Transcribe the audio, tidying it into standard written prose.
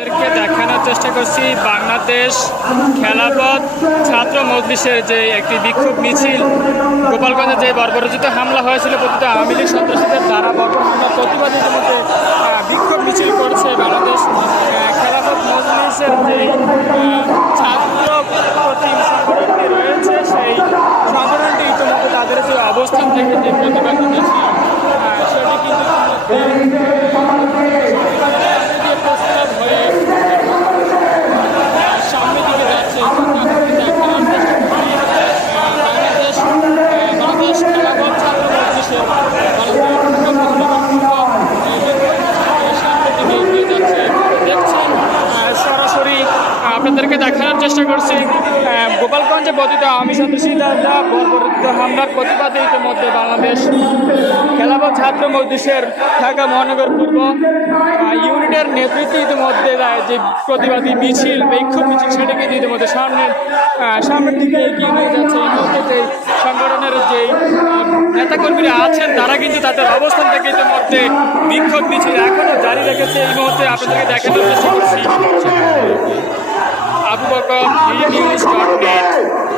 দেখানোর চেষ্টা করছি বাংলাদেশ খেলাফত ছাত্র মজলিসের যে একটি বিক্ষোভ মিছিল গোপালগঞ্জে যে বর্বরোচিত হামলা হয়েছিল প্রতিটা আওয়ামী লীগ সন্ত্রাসীদের দ্বারা বর্বর হামলা প্রতিবাদী মধ্যে বিক্ষোভ মিছিল করছে বাংলাদেশ খেলাফত মজলিসের যে ছাত্র প্রতিম সংগঠনটি রয়েছে সেই সংগঠনটি ইতিমধ্যে তাদের যে অবস্থান থেকে যে প্রতিবাদ জানিয়েছিল সেটি কিন্তু প্রস্তাব হয়ে সামনের দিকে যাচ্ছে বাংলাদেশ খেলাফত ছাত্র মজলিসের সামনের দিকে এগিয়ে যাচ্ছে দেখছেন সরাসরি আপনাদেরকে দেখানোর চেষ্টা করছি গোপালগঞ্জে বর্ধিত আওয়ামী সন্ত্রাসীরা বর্বরিত হামলার প্রতিবাদে ইতিমধ্যে বাংলাদেশ খেলাফত ছাত্র মজলিসের ঢাকা মহানগর পূর্ব ইউনিটের নেতৃত্বে ইতিমধ্যে যে প্রতিবাদী মিছিল বিক্ষোভ মিছিল সেটাকে ইতিমধ্যে সামনের দিকে এগিয়ে নিয়ে যাচ্ছে এই মুহূর্তে যে সংগঠনের যে নেতাকর্মীরা আছেন তারা কিন্তু তাদের অবস্থান থেকে ইতিমধ্যে বিক্ষোভ মিছিল এখনও জারি রেখেছে এই মুহূর্তে আপনাদেরকে দেখানোর চেষ্টা করছি আবু বকর নিউজ.net